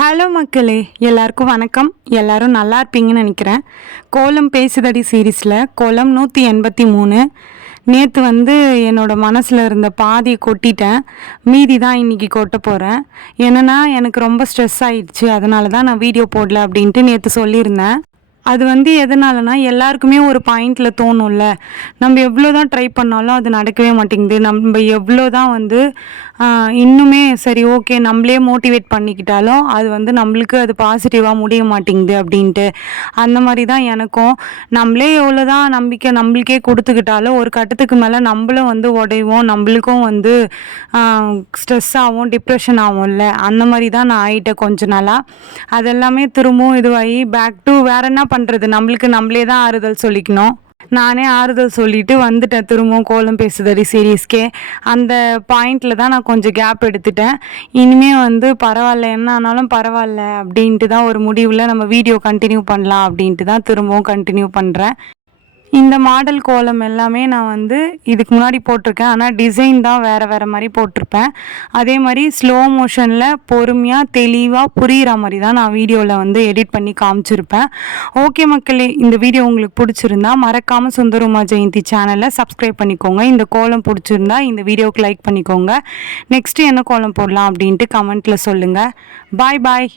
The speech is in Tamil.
ஹலோ மக்களே, எல்லாருக்கும் வணக்கம். எல்லாரும் நல்லா இருப்பீங்கன்னு நினைக்கிறேன். கோலம் பேசுதடி சீரீஸில் கோலம் 183. நேற்று என்னோடய மனசில் இருந்த பாதியை கொட்டிட்டேன். மீதி தான் இன்றைக்கி கொட்ட போகிறேன். என்னென்னா எனக்கு ரொம்ப ஸ்ட்ரெஸ் ஆகிடுச்சு, அதனால தான் நான் வீடியோ போடல அப்படின்ட்டு நேற்று சொல்லியிருந்தேன். அது எதனாலனா எல்லாருக்குமே ஒரு பாயிண்டில் தோணும்ல, நம்ம எவ்வளோ தான் ட்ரை பண்ணாலும் அது நடக்கவே மாட்டேங்குது. நம்ம எவ்வளோ தான் இன்னுமே சரி ஓகே நம்மளே மோட்டிவேட் பண்ணிக்கிட்டாலும் அது நம்மளுக்கு அது பாசிட்டிவாக முடிய மாட்டேங்குது அப்படின்ட்டு. அந்த மாதிரி தான் எனக்கும். நம்மளே எவ்வளோ தான் நம்பிக்கை நம்மளுக்கே கொடுத்துக்கிட்டாலும் ஒரு கட்டத்துக்கு மேலே நம்மளும் உடைவோம். நம்மளுக்கும் ஸ்ட்ரெஸ் ஆகும், டிப்ரெஷன் ஆகும்ல. அந்த மாதிரி தான் நான் ஆகிட்டேன் கொஞ்ச நாளாக. அதெல்லாமே திரும்பவும் இதுவாகி பேக் டு வேற என்ன பண்ணுறது, நம்மளுக்கு நம்மளே தான் ஆறுதல் சொல்லிக்கணும். நானே ஆறுதல் சொல்லிட்டு வந்துட்டேன் திரும்பவும் கோலம் பேசுதடி சீரீஸ்க்கே. அந்த பாயிண்டில் தான் நான் கொஞ்சம் கேப் எடுத்துட்டேன். இனிமேல் பரவாயில்ல, என்ன ஆனாலும் பரவாயில்ல அப்படின்ட்டு தான் ஒரு முடிவில் நம்ம வீடியோ கண்டினியூ பண்ணலாம் அப்படின்ட்டு தான் திரும்பவும் கண்டினியூ பண்ணுறேன். இந்த மாடல் கோலம் எல்லாமே நான் இதுக்கு முன்னாடி போட்டிருக்கேன். ஆனால் டிசைன் தான் வேறு மாதிரி போட்டிருப்பேன். அதே மாதிரி ஸ்லோ மோஷனில் பொறுமையாக தெளிவாக புரிகிற மாதிரி தான் நான் வீடியோவில் எடிட் பண்ணி காமிச்சிருப்பேன். ஓகே மக்களே, இந்த வீடியோ உங்களுக்கு பிடிச்சிருந்தா மறக்காமல் சுந்தரமா ஜெயந்தி சேனலை சப்ஸ்கிரைப் பண்ணிக்கோங்க. இந்த கோலம் பிடிச்சிருந்தா இந்த வீடியோவுக்கு லைக் பண்ணிக்கோங்க. நெக்ஸ்ட்டு என்ன கோலம் போடலாம் அப்படின்ட்டு கமெண்ட்டில் சொல்லுங்கள். பாய் பாய்.